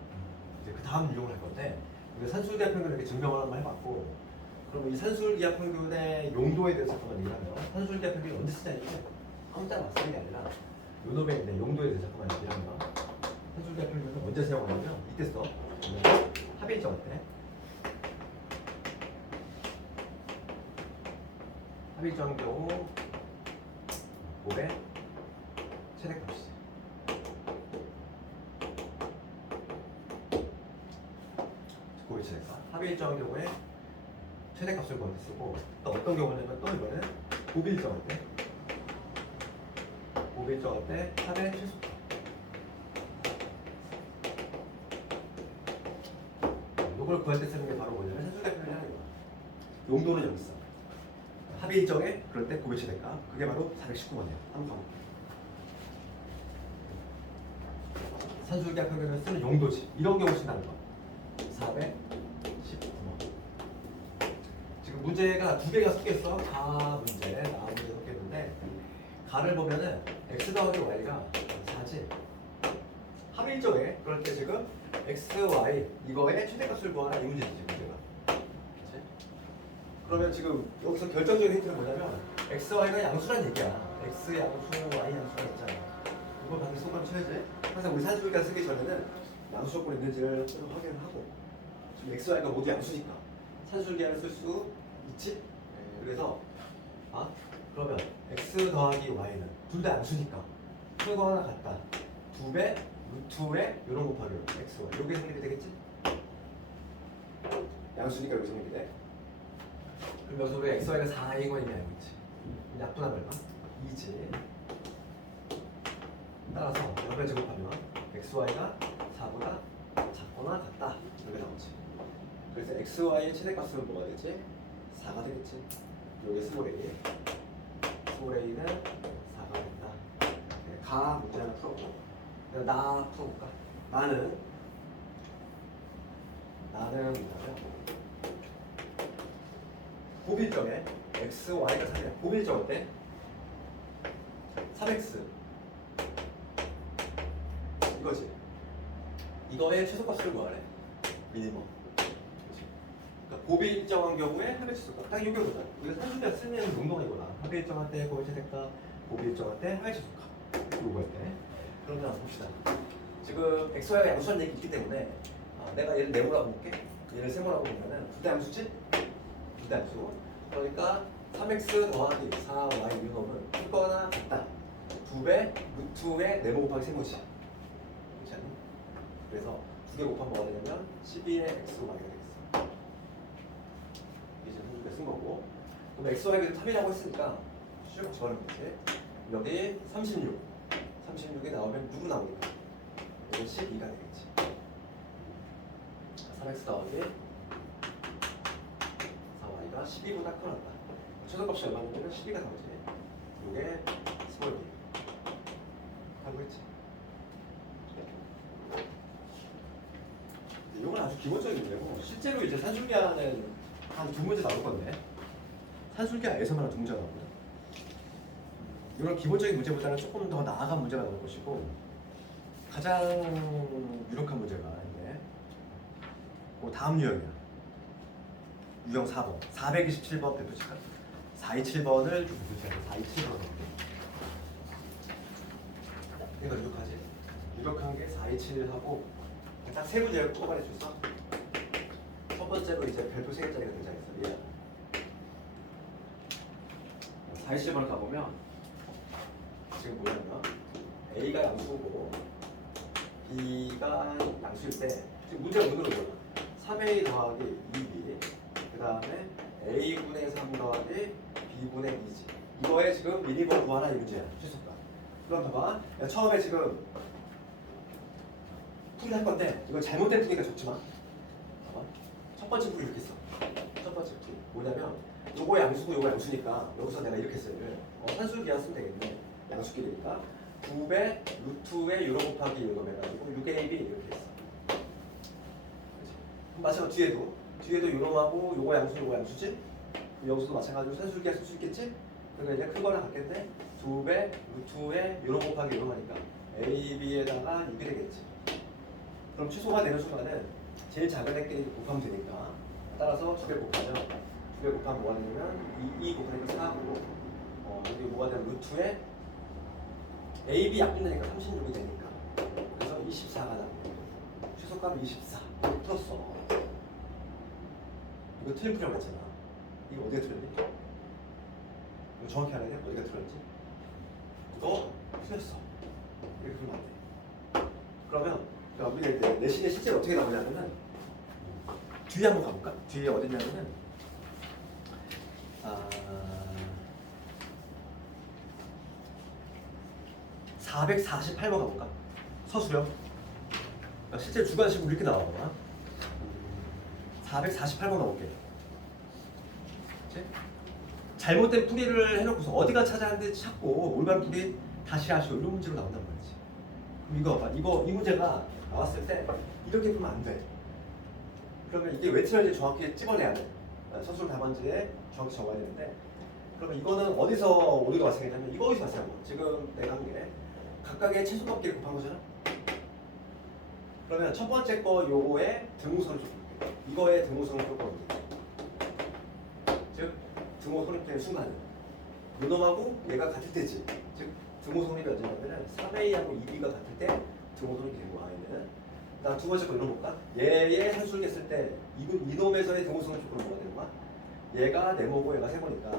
이제 그 다음 유형을 할 건데, 우리가 산술기하 평균을 이렇게 증명을 한번 해봤고, 그러면 이 산술기하 평균의 용도에 대해서 잠깐만 얘기를 하면, 산술기하 평균이 언제 쓰냐는데 아무 때나 막 쓰는 게 아니라 요놈의 있는 용도에 대해서 잠깐만 얘기를 하면, 산술기하 평균은 언제 사용하냐면 이때 써. 합의정할 때. 합의정 경우 곱의 최대값이지. 곱의 최대값. 합의일정의 경우에 최대값을 구할 때 쓰고, 또 어떤 경우냐면 또 이거는 곱일정할 때. 곱일정할 때 합의 최소값. 이걸 구할 때 쓰는 게 바로 뭐냐면 산술기하 평균이라는 거야. 용도는 여기 있어. 합의 일정에 그럴 때 곱의 최대값. 그게 바로 419번이야. 한번 가볼게요. 산술기하 평균을 쓰는 용도지. 이런 경우 쓴다는 거. 419번. 지금 문제가 두 개가 섞였어. 가 문제, 나 문제 섞였는데 가를 보면은 x 더하기 y가 4지. 합의 일정에 그럴 때 지금 x, y 이거의 최대값을 구하라 이 문제지 문제가. 그치? 그러면 지금 여기서 결정적인 힌트는 뭐냐면 x, y가 양수란 얘기야. x 양수, y 양수가 있잖아. 이걸 반드시 손가락 쳐야지. 항상 우리 산술기하 쓰기 전에는 양수 조건이 있는지를 확인을 하고, 지금 x, y가 모두 양수니까 산술기하를 쓸 수 있지. 그래서 그러면 x 더하기 y는 둘 다 양수니까 크고 하나 같다. 2배 루트에 이런 곱하기 x, y 이게 성립이 되겠지? 양수니까 여기 성립이 돼. 그럼 여기서 우리 x, y가 4인 건 이미 알고 있지. 약분하면 얼마? 2지. 따라서 옆에 제곱하면 x, y가 4보다 작거나 같다. 이렇게 나오지. 그래서 x, y의 최대값은 뭐가 되지? 4가 되겠지. 여기 스몰 a. 스몰 a는 4가 된다. 가 문제 하나 풀었고, 나 풀어볼까? 나는 뭐냐면 곱일정에 x, y가 3이야. 곱일정일 때 3x 이거지. 이거의 최소값을 구하래. 미니멈. 그치? 그러니까 곱이 일정한 경우에 합의 치수값. 딱 이거거든. 우리가 산술기가 쓰는 농동이구나. 합의 일정할 때 곱의 최대값, 곱이 일정할 때 합의 치수값. 요거일 때. 그러면 봅시다. 지금 xy가 양수한 얘기 있기 때문에 내가 얘를 네모라고 볼게. 얘를 세모라고 보면은 부대 함수지? 부대 함수. 그러니까 3x 더하기 4y 유놈은 크거나 같다. 2배 루트의 네모 곱하기 세모지. 그렇지 않니? 그래서 2개 곱하면 뭐가 되냐면 12의 xy가 되겠어. 이제 선수가 쓴 거고. 그럼 xy가 3이라고 했으니까 쭉 적어놓으면 되지. 여기 36. 36이 나오면 누구 나오니까? 여기 12가 되겠지. 3x 더하기 4y가 12보다 커졌다. 최소값이 얼마냐면 12가 나오지. 이게 스몰 b. 하고 있지. 이건 아주 기본적인 문제고 실제로 이제 산술기하는 한 두 문제 나올 건데 산술기하에서만 두 문제 나오거든. 이런 기본적인 문제보다는 조금 더 나아간 문제가 나올 것이고 가장 유력한 문제가 이제 그 다음 유형이야. 유형 4번 427번 대표칙값 427번을 좀 대표칙하고 427번을 얘가 유력하지? 유력한 게 427하고 딱 세 문제를 뽑아내 줬어. 첫 번째로 이제 별표 3개짜리가 등장했어. 얘야. 427번을 가보면 지금 뭐냐면 A가 양수고 B가 양수일 때 지금 문제가 문으로 뭐야? 3A 더하기 2B 그 다음에 A분의 3 더하기 B분의 2지. 이거에 지금 미니멈 구하라 이 문제야. 최소값. 그럼 봐봐. 야, 처음에 지금 풀이 할 건데 이거 잘못된 풀이니까 적지 마. 봐봐. 첫 번째 풀이 이렇게 써. 첫 번째 풀이 뭐냐면 요거 양수고 요거 양수니까 여기서 내가 이렇게 써요. 산술기하 쓰면 되겠네. 양수끼리니까 9배 루트의 유로 곱하기 요거 해가지고 6AB 이렇게 했어. 그렇지? 마찬가지로 뒤에도 요놈하고 요거 양수 요거 양수지? 여기서도 마찬가지로 산술기하 쓸 수 있겠지? 그러니까 이제 크거나 같겠네. 2배 루트의 유로 곱하기 요거 하니까 AB에다가 6이 되겠지. 그럼 취소가 되는 순간은 제일 작은 애끼리 곱하면 되니까 따라서 2배 곱하면 2배 곱하면 뭐가 되냐면 2 곱하니까 4하고 여기 뭐가 되면 루트에 AB 약분되니까 36이 되니까 그래서 24가 나옵니다. 최소값 24 풀었어. 이거 틀린 풀이라고 했잖아. 이거 어디가 틀렸니? 이거 정확히 알아야 돼? 어디가 틀렸지? 이거 틀렸어. 이렇게 풀면 안 돼. 그러면 우리가 이제 내신에 실제로 어떻게 나오냐면은 뒤에 한번 가볼까? 뒤에 어디냐면은 448번 가볼까? 서술형. 실제 주관식으로 이렇게 나와봐. 448번 가볼게. 그치? 잘못된 풀이를 해놓고서 어디가 찾아왔는데 찾고 올바른 풀이 다시 하시오 이런 문제로 나온단 말이지. 그럼 이거 봐. 이 문제가 나왔을 때 이렇게 풀면 안 돼. 그러면 이게 왜 틀렸는지 정확히 찝어내야 돼. 서술 답안지에 정확히 적어야 되는데 그러면 이거는 어디서 오류가 발생했냐면 이거 어디서 발생한 거야? 지금 내가 한 게 각각의 최소값끼리 곱한 거잖아. 그러면 첫 번째 거 요거에 등호선을 줬을게. 이거에 등호선을 줬거든요. 즉 등호선이 되는 순간은 요놈하고 얘가 같을 때지. 즉 등호선이 몇 개냐면 3A하고 2B가 같을 때 등호선이 되는 거야. 얘는. 그다음 두 번째 거 읽어볼까? 얘의 산술기 했을 때 이놈에서의 등호선을 조금 뭐가 되는 거야? 얘가 네모고 얘가 세모니까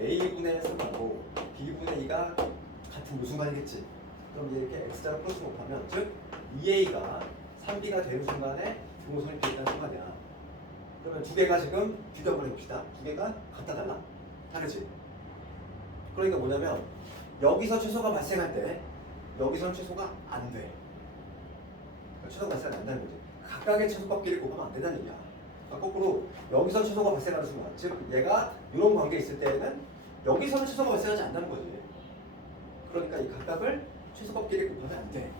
A분의 3하고 B분의 2가 같은 요 순간이겠지. 그럼 이렇게 X자를 플러스 곱하면 즉 2A가 3B가 되는 순간에 등호선이 비슷한 순간이야. 그러면 두 개가 지금 비교 한번 해봅시다. 두 개가 같다 달라? 다르지? 그러니까 뭐냐면 여기서 최소가 발생할 때 여기서는 최소가 안 돼. 최소가 발생 안 된다는 거지. 각각의 최소값끼리 곱하면 안 된다는 얘기야. 그러니까 거꾸로 여기서 최소가 발생하는 순간 즉 얘가 이런 관계에 있을 때는 여기서는 최소가 발생하지 않는다는 거지. 그러니까 이 각각을 최소값끼리 곱하면 안 돼.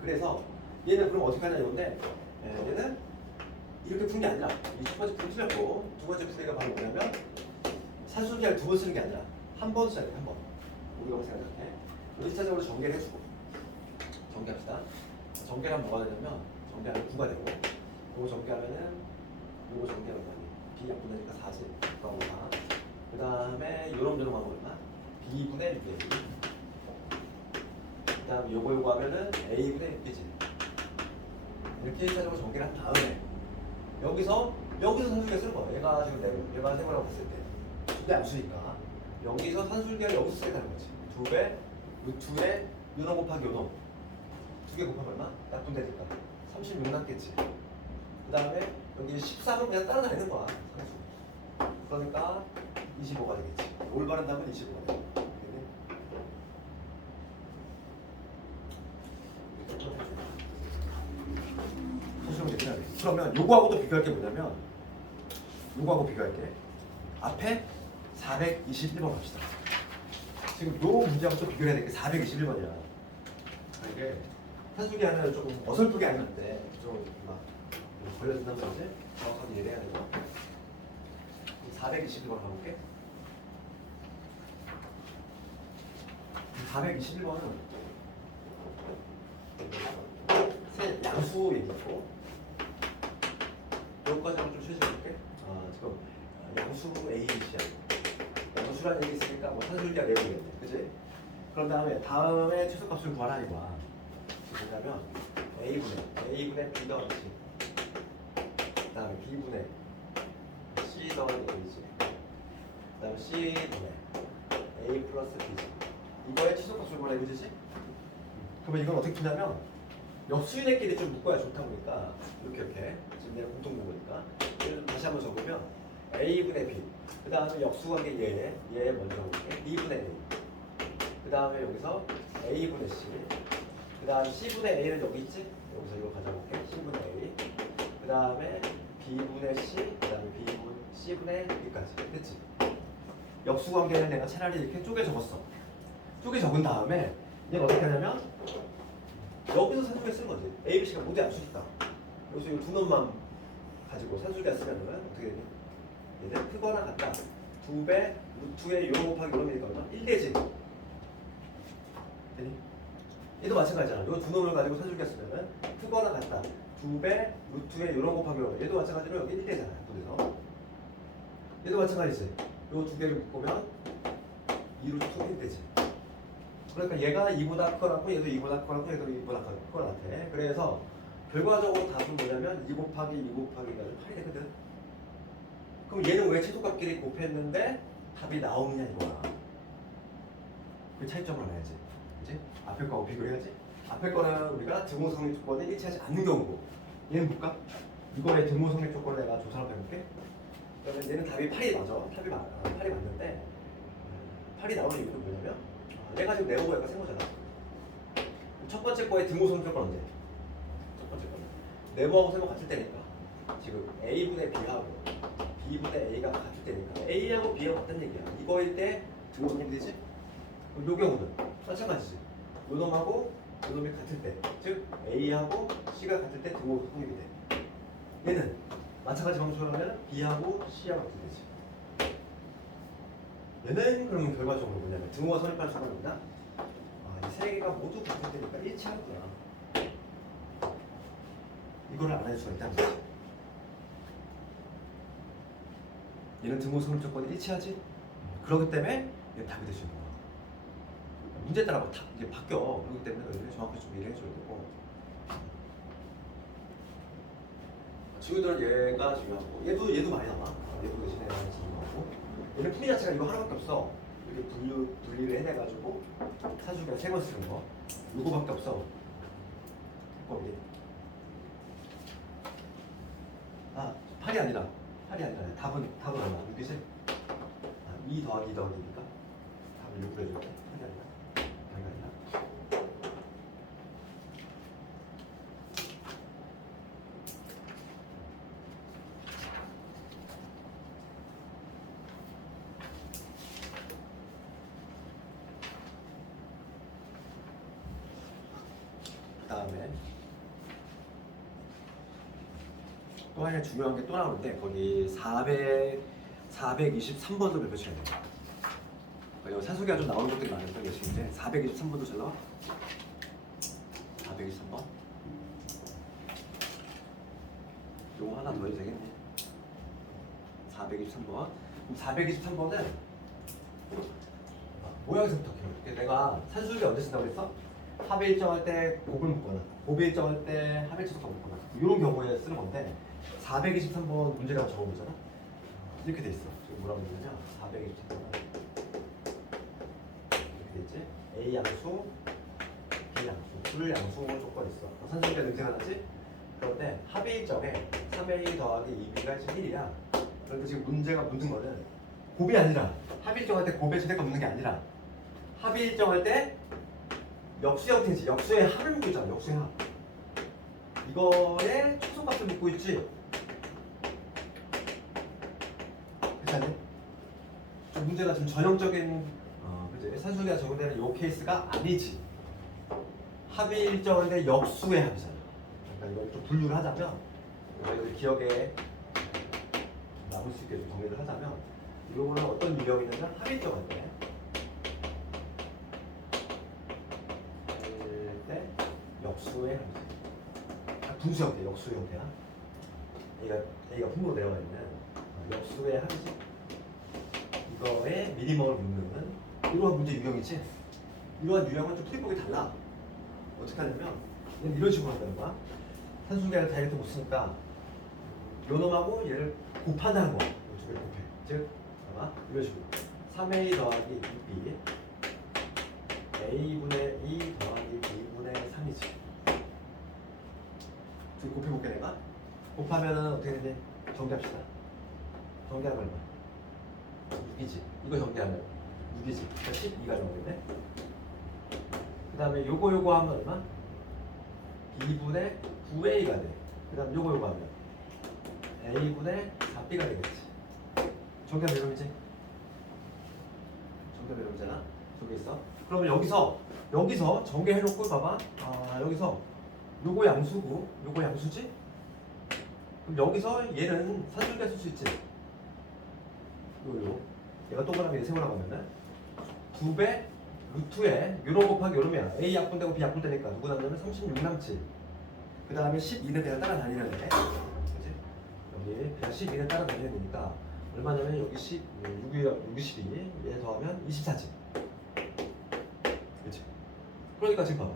그래서 얘는 그럼 어떻게 하냐 이건데 얘는 이렇게 푸는 게 아니라 이 첫 번째 풀이 틀렸고 두 번째 풀이가 바로 뭐냐면 산술기를 두 번 쓰는 게 아니라 한 번 써야 돼. 한 번. 우리가 생각해. 1차적으로 전개를 해주고 전개합시다. 전개하면 뭐가 되냐면 전개하면 9가 되고 요거 전개하면은 요거 전개하면 B 약분되니까 4지. 그거 4. 그 다음에 요놈저놈하고 얼마? B분의 6A. 그 다음에 요거 하면은 A분의 6B지. 이렇게 일차적으로 전개를 한 다음에 여기서 산술기를 쓰는 거야. 얘가 지금 내고 얘가 세모라고 했을 때 근데 암수니까 여기서 산술기를 여기서 쓰겠다는 거지. 2배 루트에 요놈 곱하기 요놈 2개 곱하면 얼마? 약분되니까 36 남겠지. 그 다음에 여기 13은 그냥 따라 다니는 거야. 상수. 그러니까 25가 되겠지. 올바른 답은 25가 돼. 그러면 요거하고도 비교할 게 뭐냐면 요거하고 비교할 게 앞에 421번 합시다. 지금 요 문제하고 또 비교해야 될 게 421번이야. 이게 산수기 하면 좀 어설프게 하는데 좀막 걸려준다는 거지? 정확하게 이해해야 되고 421번 가볼게. 421번은 세 양수 얘기고 여기까지 한번 좀 쉬어줄게. 지금 양수 A이시야. 양수라는 얘기 있으니까 뭐 산술기가 내용이겠네. 그치? 그런 다음에 최소값을 구하라 이거야. 뭐냐면 A분의 B 더하기 C. 그 다음에 B분의 C 더하기 A지. 그 다음에 C분의 A 플러스 B지. 이거의 최소값을 구하라 이거지? 그러면 이건 어떻게 푸냐면 역수인의끼리 좀 묶어야 좋다 보니까 이렇게 지금 내가 공통 부분이니까 얘를 좀 다시 한번 적으면 A분의 B 그 다음에 역수관계 얘 먼저 적을게. B분의 A 그 다음에 여기서 A분의 C 그 다음에 C분의 A는 여기 있지? 여기서 이거 가져볼게. C분의 A 그 다음에 B분의 C 그 다음에 C분의 B까지 됐지? 역수관계는 내가 차라리 이렇게 쪼개 적었어. 쪼개 적은 다음에 얘가 어떻게 하냐면 여기서 산술기를 쓰는 거지. A, B, C가 모두 암수니까 여기서 이 두 놈만 가지고 산술기를 쓰면은 어떻게 되니? 얘는 크거나 같다. 2배 루트에 요놈 곱하기 요놈이니까 얼마? 1대지. 되니? 얘도 마찬가지잖아. 이 두 놈을 가지고 산술기를 쓰면은 크거나 같다. 2배 루트에 요놈 곱하기 요놈. 얘도 마찬가지로 여기 1대잖아. 그래서 얘도 마찬가지지. 요 두 개를 묶으면 2루트 1대지. 그러니까 얘가 2보다 크거나 얘도 2보다 크거나 얘도 2보다 크거나 같아. 그래서 결과적으로 답은 뭐냐면 2 곱하기 2 곱하기가 좀 8이 되거든. 그럼 얘는 왜 최소값끼리 곱했는데 답이 나오느냐 이거야. 그 차이점을 알아야지. 그치? 앞에 거하고 비교해야지. 앞에 거는 우리가 등호성립 조건이 일치하지 않는 경우고 얘는 볼까? 이거의 등호성립 조건을 내가 조사를 해볼게. 그러면 얘는 답이 8이 맞아. 8이 맞는데 8이 나오는 이유는 뭐냐면 내가 지금 네모고 약간 센 거잖아. 첫 번째 거의 등호성립 조건 언제? 첫 번째 거는 네모하고 세모 같을 때니까 지금 A분의 B하고 B분의 A가 같을 때니까 A하고 B하고 같은 얘기야. 이거일 때 등호성립이 되지? 그럼 요 경우는 마찬가지지. 요 놈하고 요 놈이 같을 때, 즉 A하고 C가 같을 때 등호성립이 돼. 얘는 마찬가지 방식으로 하면 B하고 C하고 같을 때지. 얘는 그러면 결과적으로 뭐냐면 등호가 성립할 수가 있나? 이 세 개가 모두 같을 때니까 일치하는구나. 이거를 알아낼 수가 있다는 거지. 얘는 등호 성립 조건이 일치하지? 그렇기 때문에 얘는 답이 될 수 있는 거야. 문제에 따라 이게 바뀌어. 그렇기 때문에 너희들이 정확히 좀 이해를 해줘야 되고. 친구들은 얘가 중요하고 얘도 많이 나와. 얘도 대신에 중요하고 얘는 풀이 자체가 이거 하나밖에 없어. 이렇게 분리를 해내가지고 산수가 3번 쓰는 거 이거밖에 없어. 해법이 8이 아니라 답은 얼마? 6이지? 2 더하기 2 더하기니까 답을 6으로 해줄게. 8이 아니라 답이 아니라 다음에 또 하나 중요한 게 또 나오는데 거기 423번도 별표 쳐야 돼요. 여기 산수기가 좀 나오는 것들이 많은데 예시인데 423번도 잘 나와? 423번 요거 하나 더 해도 되겠네. 423번. 423번은 모양에서부터 기억해. 내가 산술이 언제 쓴다고 했어? 합의 일정할 때 곱을 묶거나 곱이 일정할 때 합의 최소가 묶거나 이런 경우에 쓰는 건데 423번 문제라고 적어보잖아. 이렇게 돼 있어. 지금 뭐라고 되냐면 423번 이렇게 돼 있지. A 양수, B 양수, 둘 양수 조건 있어. 산술이가 냄새가 나지? 그런데 합의 일정에 3A 더하기 2B가 지금 1이야. 그런데 지금 문제가 묻는 거는 곱이 아니라 합의 일정할 때 곱의 최대값 묻는 게 아니라 합의 일정할 때 역수 형태지. 역수의 합을 묻고 있잖아. 역수의 합. 이거의 최소값을 묻고 있지. 괜찮니? 문제가 좀 전형적인 그치? 산술기가 적용되는 이 케이스가 아니지. 합의 일정인데 역수의 합이잖아. 그러니까 이걸 좀 분류를 하자면 우리 기억에 남을 수 있게 좀 정리를 하자면 이거는 어떤 유형이냐면 합의 일정할 때 역수의 합이지. 분수 형태, 역수 형태야. A가 분모로 내려가 있는 역수의 합이지. 이거의 미니멈을 묻는 이러한 문제 유형이지. 이러한 유형은 좀 풀이법이 달라. 어떻게 하냐면 이런 식으로 한다는 거야. 산술기를 다이렉트 못 쓰니까 요 놈하고 얘를 곱한다는 거. 두 개를 곱해. 즉, 봐봐. 이런 식으로 3A 더하기 2B A분의 2 더하기 B분의 3이지. 지금 곱해볼게 내가. 곱하면은 어떻게 되지? 정리합시다. 정리하면 얼마? 6이지. 이거 정리하면 6이지. 그러니까 12가 정리네. 그 다음에 요거 하면 얼마? B분의 9A가 돼. 그 다음 요거 하면 A분의 4B가 되겠지. 정리하면 이러면지? 정리하면 이러면잖아. 저기 있어. 그러면 여기서 전개해놓고 봐봐. 여기서 요거 양수고 요거 양수지? 그럼 여기서 얘는 산술기가 쓸 수 있지? 요 얘가 동그라미에 세모나고 하면은 2배 루트에 요런 곱하기 요놈이야. A 약분되고 B 약분되니까 누구 남냐면 36 남지. 그 다음에 12는 그냥 따라다니는 애. 그치? 여기 그냥 12는 따라다니는 애니까 얼마냐면 여기 6이 12, 얘 더하면 24지. 그치? 그러니까 지금 봐봐.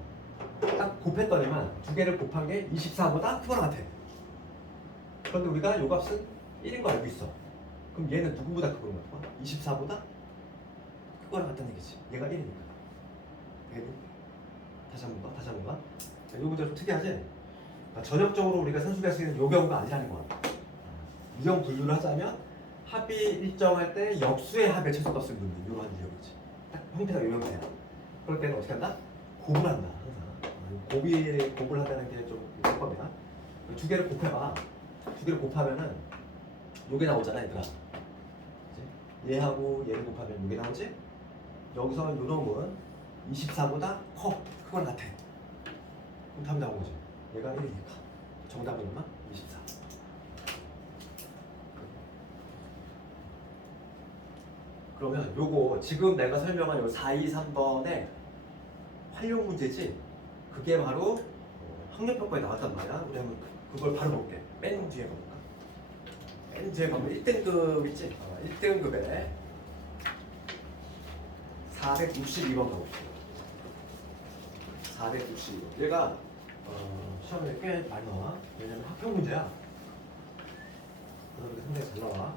딱 곱했더니만 두 개를 곱한 게 24보다 크거나 같아. 그런데 우리가 요 값은 1인 거 알고 있어. 그럼 얘는 누구보다 크거나 같아? 24보다 크거나 같다는 얘기지. 얘가 1이니까. 되겠니? 다시 한번 봐. 자, 요 문제 좀 특이하지? 그러니까 전형적으로 우리가 산술기가 쓰이는 요 경우가 아니라는 거야. 유형 분류를 하자면 합이 일정할 때 역수의 합의 최소값을 묻는 이러한 유형이지. 딱 형태가 요 형태야. 그럴 때는 어떻게 한다? 곱을 한다. 곱을 한다는 게 좀 효과입니다. 두 개를 곱해봐. 두 개를 곱하면은 요게 나오잖아, 얘들아. 그치? 얘하고 얘를 곱하면 요게 나오지? 여기서 요 놈은 24보다 크거나 같아. 그럼 답이 나온 거지. 얘가 1이니까. 정답은 얼마? 24. 그러면 요거 지금 내가 설명한 요 423번의 활용 문제지? 그게 바로 학력평가에 나왔단 말이야. 우리 한번 그걸 바로 볼게. 맨 뒤에 가볼까? 맨 뒤에 가면 1등급 있지? 1등급에 462번 가봅시다. 462번. 얘가 시험에 꽤 많이 나와. 왜냐면 학평 문제야. 그래서 상당히 잘 나와.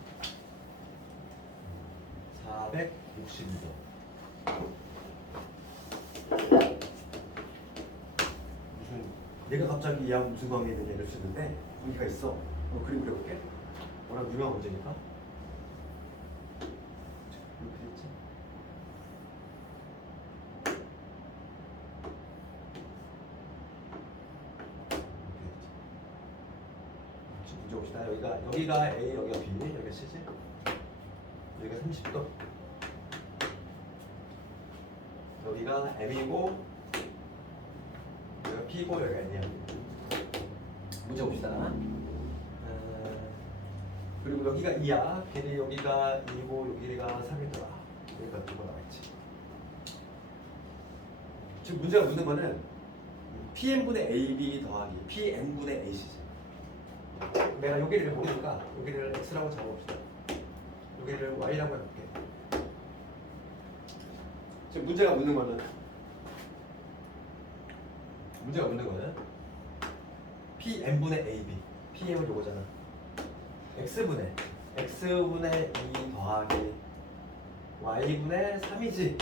462번. 얘가 갑자기 얘하고 무슨 관계 있는 얘를 쓰는데 관계가 있어. 그림 그려볼게. 워낙 유명한 문제니까. 이렇게 됐지. 문제 봅시다. 여기가 A, 여기가 B, 여기가 C지. 여기가 30도. 여기가 M이고 여기가 P고 여기가 N이야. 문제 봅시다. 그리고 여기가 2야. 걔네 여기가 2고 여기가 3이더라. 여기가 2고 나와있지. 지금 문제가 묻는 거는 PN분의 AB 더하기 PN분의 AC지. 내가 여기를 모르니까 여기를 X라고 적어봅시다. 여기를 y라고 해볼게. 지금 문제가 묻는 거는 pn분의 ab. pm은 요거잖아. x분의 2 더하기 y분의 3이지.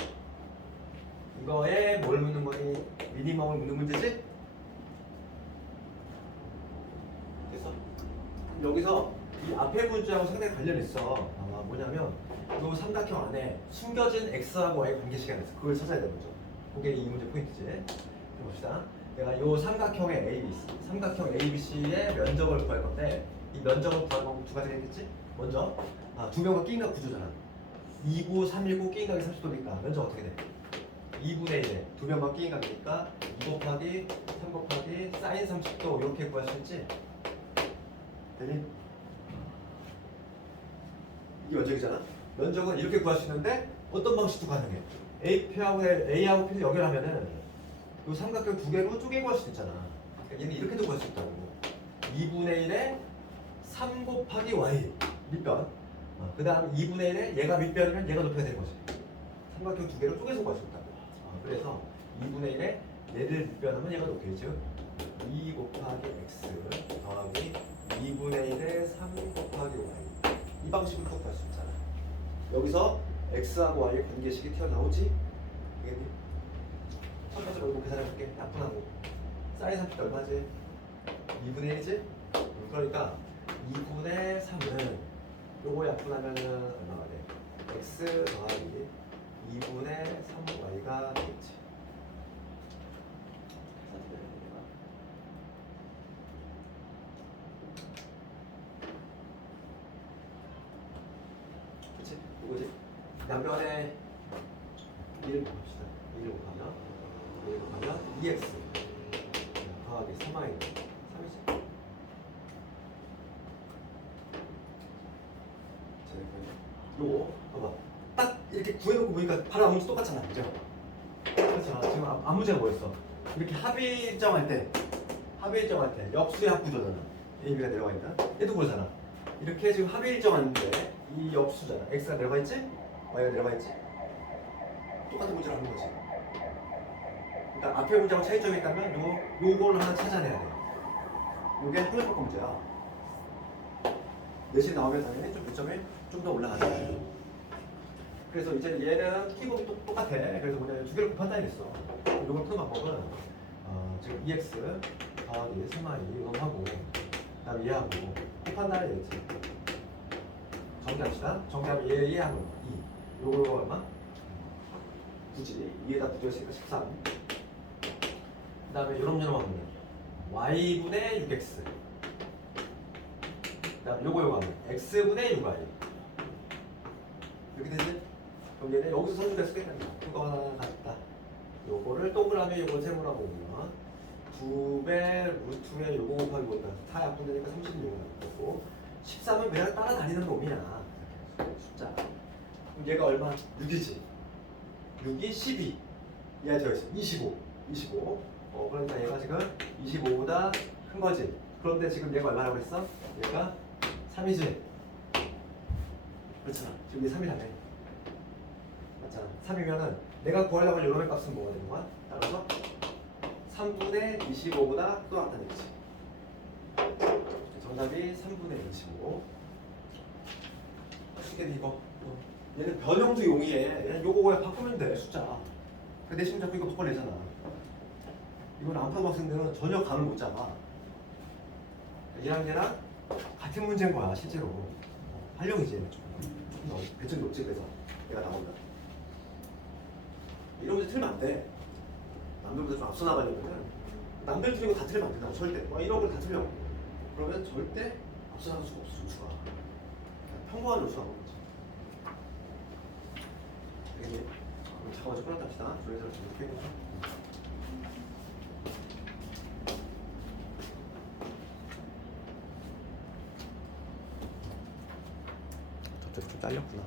이거에 뭘 묻는 거니? 미니멈을 묻는 문제지? 됐어? 여기서 이 앞에 문제하고 상당히 관련이 있어. 뭐냐면 이 삼각형 안에 숨겨진 x하고 y의 관계시간이 있어. 그걸 찾아야 되는 거죠. 그게 이 문제 포인트지. 봅시다. 내가 이 삼각형 ABC의 면적을 구할 건데 이 면적을 구하는 방법 두 가지가 있겠지? 먼저 두 명과 끼인각 구조잖아. 2구, 319 끼인각이 30도니까 면적 어떻게 돼? 2분의 1에 두 명과 끼인각이니까 2 곱하기 3 곱하기 사인 30도 이렇게 구할 수 있지? 되니? 이게 면적이잖아. 면적은 이렇게 구할 수 있는데 어떤 방식도 가능해. A하고 P를 연결하면은 이 삼각형 두 개로 쪼개 구할 수도 있잖아. 그러니까 얘는 이렇게도 구할 수 있다고. 2분의 1에 3 곱하기 y 밑변. 그 다음 2분의 1에 얘가 밑변이면 얘가 높여야 되는 거지. 삼각형 두 개로 쪼개서 구할 수 있다고. 그래서 2분의 1에 얘를 밑변하면 얘가 높여야죠. 2 곱하기 x 더하기 2분의 1에 3 곱하기 y. 이 방식으로 구할 수 있잖아. 여기서 x하고 y의 관계식이 튀어나오지? 되겠니? 첫 번째로 이거 계산해볼게. 약분하고 사인 30도 얼마지? 2분의 1이지? 그러니까 2분의 3은 요거 약분하면은 얼마가 돼? x 더하기 2분의 3y가 되겠지. 그치? 이거지? 양변에 1을 곱합시다. 1을 곱하면 2x 더하기 3y 3이지. 요거 봐봐. 딱 이렇게 구해놓고 보니까 바로 아무 문제 똑같잖아. 그죠? 그렇잖아. 지금 앞 문제가 뭐였어? 이렇게 합의 일정할 때 역수의 합구조잖아. AB가 내려가 있다. 얘도 그러잖아. 이렇게 지금 합의 일정하는데 이 역수잖아. X가 내려가 있지? Y가 내려가 있지? 똑같은 문제를 하는 거지. 그러니까 앞에 문제하고 차이점이 있다면 요거를 하나 찾아내야 돼. 요게 합력법칙 문제야. 내신 나오면 당연히 좀 배점이 좀 더 올라가죠. 그래서 이제 얘는 T곱이 똑같아. 그래서 뭐냐면 두 개를 곱한다 이랬어. 이걸 푸는 방법은 지금 2x 더하기 3y 이거 하고 그다음에 얘하고 곱한다 이랬지. 정리합시다. 정리하면 얘하고 2. 요거 얼마? 굳이 2에다 붙여있으니까 13. 그다음에 요놈 하면 y분의 6x. 그다음에 요거 하면 x분의 6y. 이렇게 되지? 그럼 얘는 여기서 선수가 쓰겠다. 그거 하나 같다. 요거를 동그라미 요걸 세모라 보면 2배 루트에 요거 곱하기 뭐다. 4 약분되니까 36이 나고 13은 그냥 따라다니는 놈이야. 숫자. 그럼 얘가 얼마? 6이지. 6이 12. 얘가 되어있어. 25. 그러니까 얘가 지금 25보다 큰 거지. 그런데 지금 얘가 얼마라고 했어? 얘가 3이지. 그렇잖아. 지금 이게 3이라며. 맞잖아. 3이면은 내가 구하려고 하는 요놈의 값은 뭐가 되는 거야? 따라서 3분의 25보다 크고 같다는 얘기지. 정답이 3분의 25. 쉽게 이거. 얘는 변형도 용이해. 요거 그냥 바꾸면 돼. 숫자. 그 대신 자꾸 이거 바꿔내잖아. 이건 안 푸는 학생들은 전혀 감을 못 잡아. 얘랑 얘랑 같은 문제인 거야 실제로. 활용이지. 조금 더 배점이 높지. 그래서 얘가 나온다. 이런 문제 틀면 안 돼. 남들보다 좀 앞서 나가려면 남들 틀린 거 다 틀리면 안 된다고. 절대. 이런 걸 다 틀려. 그러면 절대 앞서 나갈 수가 없어. 점수가 평범한 점수가 나오는 거지. 되겠니? 그럼 잠깐만 좀 끊었답시다. 조회서 좀 이렇게 해보자. 저쪽 좀 잘렸구나.